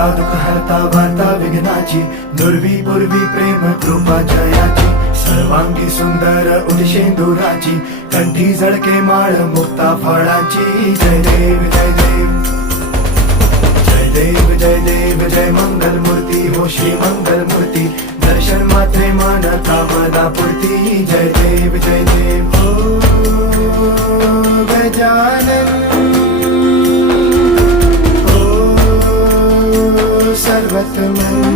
करता दुःख हरता वार्ता विघ्नाची, दुर्वी पूर्वी प्रेम कृपा जयाची, सर्वांगी सुंदर उदिशेंदुराची, कंठी झळके माळ मुक्ता फळाची. जय देव जय देव जय देव जय देव जय मंगल मूर्ती हो श्री मंगल मूर्ती, दर्शन मात्रे मन कामना पूर्ती. जय देव जय देव हो गजानन हो सर्वतमन.